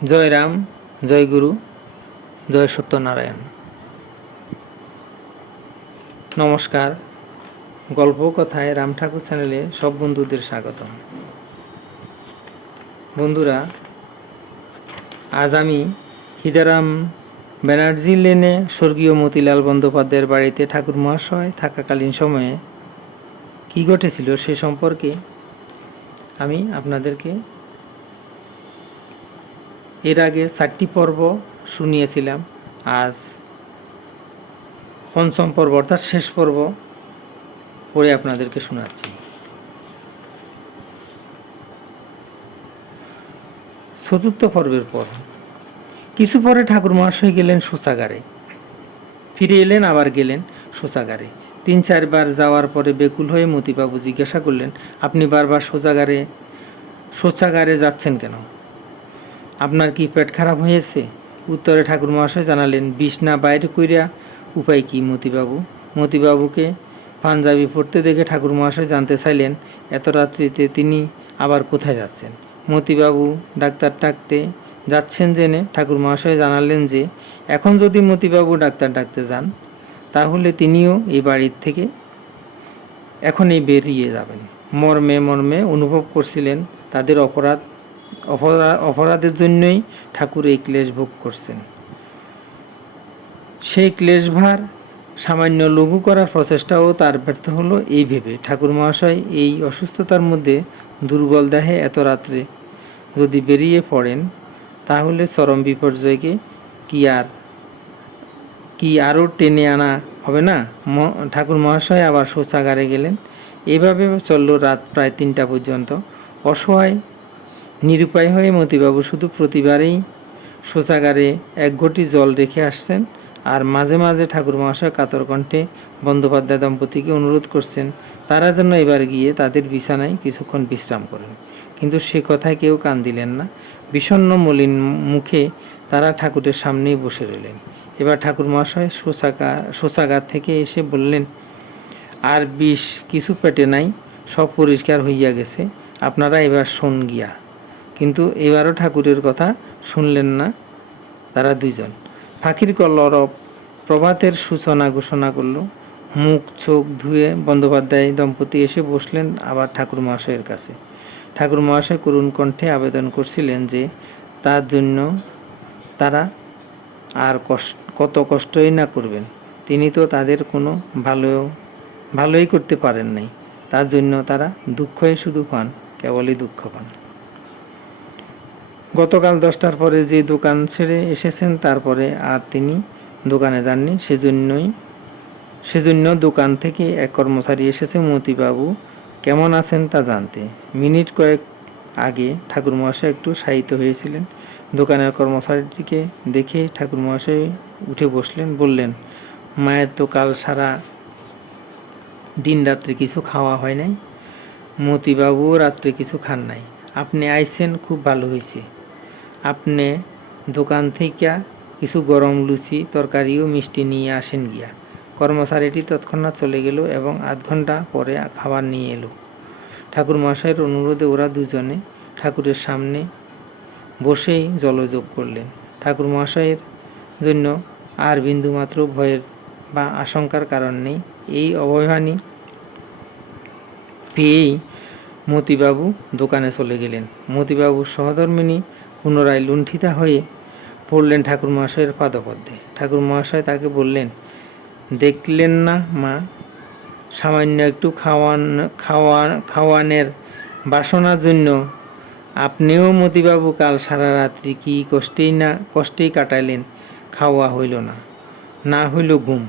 জয় রাম, জয় গুরু, জয় সত্যনারায়ণ। নমস্কার। গল্প কথায় রাম ঠাকুর চ্যানেলে সব বন্ধুদের স্বাগতম। বন্ধুরা, আজ আমি হিদারাম ব্যানার্জি লেনে স্বর্গীয় মতিলাল বন্দ্যোপাধ্যায়ের বাড়িতে ঠাকুর মহাশয় থাকাকালীন সময়ে কী ঘটেছিল সে সম্পর্কে আমি আপনাদেরকে এর আগে 4টি পর্ব শুনিয়েছিলাম। আজ পঞ্চম পর্ব অর্থাৎ শেষ পর্ব পড়ে আপনাদেরকে শোনাচ্ছি। চতুর্থ পর্বের পর কিছু পরে ঠাকুর মহাশয় গেলেন শৌচাগারে, ফিরে এলেন, আবার গেলেন শৌচাগারে। 3-4 বার যাওয়ার পরে বেকুল হয়ে মতিবাবু জিজ্ঞাসা করলেন, আপনি বারবার শৌচাগারে যাচ্ছেন কেন? আপনার কি পেট খারাপ হয়েছে? উত্তরে ঠাকুর মহাশয় জানালেন, বিষ না বাইরে কইরা উপায় কি মতিবাবুকে পাঞ্জাবি পরতে দেখে ঠাকুর মহাশয় জানতে চাইলেন, এত রাত্রিতে তিনি আবার কোথায় যাচ্ছেন? মতিবাবু ডাক্তার ডাকতে যাচ্ছেন জেনে ঠাকুর মহাশয় জানালেন যে এখন যদি মতিবাবু ডাক্তার ডাকতে যান তাহলে তিনিও এই বাড়ির থেকে এখনই বেরিয়ে যাবেন। মর্মে অনুভব করছিলেন তাদের অপরাধের জন্যই ঠাকুর এই ক্লেশ ভোগ করছেন। সেই ক্লেশভার সামান্য লঘু করার প্রচেষ্টাও তার ব্যর্থ হলো এই ভেবে ঠাকুর মহাশয় এই অসুস্থতার মধ্যে দুর্বল দেহে এত রাত্রে যদি বেরিয়ে পড়েন তাহলে চরম বিপর্যয়কে কি আরও টেনে আনা হবে না? ঠাকুর মহাশয় আবার শৌচাগারে গেলেন। এভাবে চলল রাত প্রায় 3টা পর্যন্ত। অসহায় নিরুপায় হয়ে মতিবাবু শুধু প্রতিবারেই শৌচাগারে 1 ঘটি জল রেখে আসছেন, আর মাঝে মাঝে ঠাকুর মহাশয় কাতর কণ্ঠে বন্দ্যোপাধ্যায় দম্পতিকে অনুরোধ করছেন তারা যেন এবার গিয়ে তাদের বিছানায় কিছুক্ষণ বিশ্রাম করেন। কিন্তু সে কথায় কেউ কান দিলেন না। বিষণ্ণ মলিন মুখে তারা ঠাকুরের সামনেই বসে রইলেন। এবার ঠাকুর মহাশয় শৌচাগার থেকে এসে বললেন, আর বিষ কিছু পেটে নাই, সব পরিষ্কার হইয়া গেছে, আপনারা এবার শোন গিয়া। কিন্তু এবারও ঠাকুরের কথা শুনলেন না তারা দুইজন। ফাঁকির কলরব প্রভাতের সূচনা ঘোষণা করল। মুখ চোখ ধুয়ে বন্দ্যোপাধ্যায় দম্পতি এসে বসলেন আবার ঠাকুর মহাশয়ের কাছে। ঠাকুর মহাশয় করুণ কণ্ঠে আবেদন করছিলেন যে তার জন্য তারা আর কত কষ্টই না করবেন। তিনি তো তাদের কোনো ভালোই করতে পারেন নাই, তার জন্য তারা দুঃখই শুধু পান, কেবলই দুঃখ পান। গতকাল 10টার পরে যে দোকান ছেড়ে এসেছেন তারপরে আর তিনি দোকানে যাননি। সেজন্য দোকান থেকে এক কর্মচারী এসেছে মতিবাবু কেমন আছেন তা জানতে। মিনিট কয়েক আগে ঠাকুর মহাশয় একটু শায়িত হয়েছিলেন। দোকানের কর্মচারীটিকে দেখে ঠাকুর মহাশয় উঠে বসলেন, বললেন, মায়ের তো কাল সারা দিন রাত্রে কিছু খাওয়া হয় নাই, মতিবাবুও রাত্রে কিছু খান নাই। আপনি আইছেন, খুব ভালো হয়েছে। আপনি দোকান থেকে কিছু গরম লুচি তরকারিও মিষ্টি নিয়ে আসেন গিয়া। কর্মচারীটি তৎক্ষণাৎ চলে গেল এবং আধ ঘন্টা পরে খাবার নিয়ে এলো। ঠাকুর মহাশয়ের অনুরোধে ওরা দুজনে ঠাকুরের সামনে বসেই জলযোগ করলেন। ঠাকুর মহাশয়ের জন্য আর বিন্দুমাত্র ভয়ের বা আশঙ্কার কারণ নেই। এই অভয়বাণী পেয়েই মতিবাবু দোকানে চলে গেলেন। মতিবাবুর সহধর্মিণী পুনরায় লুণ্ঠিতা হয়ে পড়লেন ঠাকুর মহাশয়ের পাদপদ্মে। ঠাকুর মহাশয় তাকে বললেন, দেখলেন না মা, সামান্য একটু খাওয়ানের বাসনার জন্য আপনিও মতিবাবু কাল সারা রাত্রি কি কষ্টেই কাটাইলেন। খাওয়া হইল না হইল ঘুম,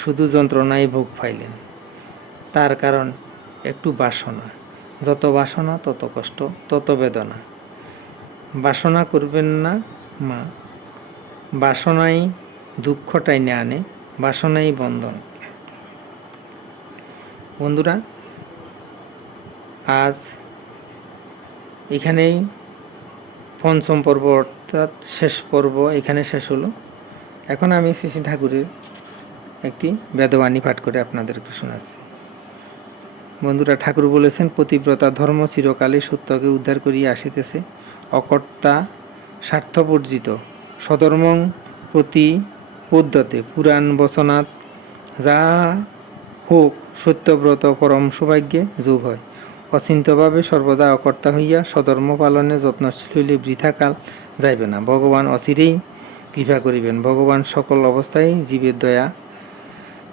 শুধু যন্ত্রণায় ভোগ পাইলেন। তার কারণ একটু বাসনা। যত বাসনা তত কষ্ট, তত বেদনা। বাসনা করবেন না মা, বাসনাই দুঃখ টাইনে আনে, বাসনাই বন্ধন। বন্ধুরা, আজ এখানেই পঞ্চম পর্ব অর্থাৎ শেষ পর্ব এখানে শেষ হলো। এখন আমি শ্রী ঠাকুরের একটি বেদবাণী পাঠ করে আপনাদেরকে শোনাচ্ছি। বন্ধুরা, ঠাকুর বলেছেন, পতিব্রতা ধর্ম চিরকালে সত্যকে উদ্ধার করিয়া আসিতেছে। অকর্তা স্বার্থবর্জিত সধর্মং প্রতি পদ্যতে পুরাণ বচনাৎ যা হোক সত্যব্রত পরম সৌভাগ্যে যোগ হয়। অচিন্তভাবে সর্বদা অকর্তা হইয়া সধর্ম পালনে যত্নশীল হইলে বৃথাকাল যাইবে না। ভগবান অচিরেই কৃপা করিবেন। ভগবান সকল অবস্থায় জীবের দয়া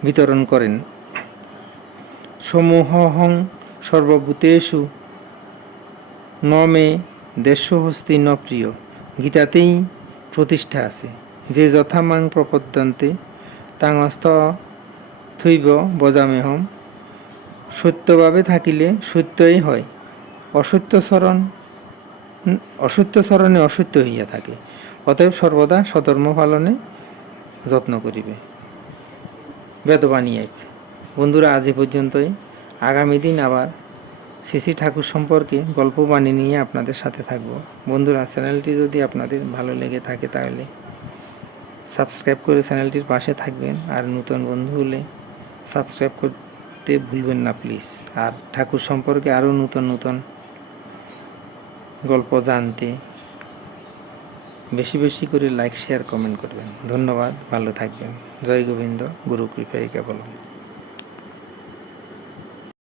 বিতরণ করেন। সমূহং সর্বভূতেষু ন মে দেশহস্তি ন প্রিয়। গীতাতেই প্রতিষ্ঠা আছে, যে যথা মাং প্রপদ্যন্তে তাংস্ত থৈব বজামেহম। সত্যভাবে থাকিলে সত্যই হয়, অসত্য চরণে অসত্য হইয়া থাকে। অতএব সর্বদা সধর্ম পালনে যত্ন করিবে। বেদবাণী 1। বন্ধুরা, আজ এ পর্যন্তই। আগামী দিন আবার শ্রী শ্রী ঠাকুর সম্পর্কে গল্প বাণী নিয়ে আপনাদের সাথে থাকব। বন্ধুরা, চ্যানেলটি যদি আপনাদের ভালো লেগে থাকে তাহলে সাবস্ক্রাইব করে চ্যানেলটির পাশে থাকবেন। আর নতুন বন্ধু হলে সাবস্ক্রাইব করতে ভুলবেন না প্লিজ। আর ঠাকুর সম্পর্কে আরও নতুন নতুন গল্প জানতে বেশি বেশি করে লাইক, শেয়ার, কমেন্ট করবেন। ধন্যবাদ, ভালো থাকবেন। জয় গোবিন্দ, গুরু কৃপায় কেবলম।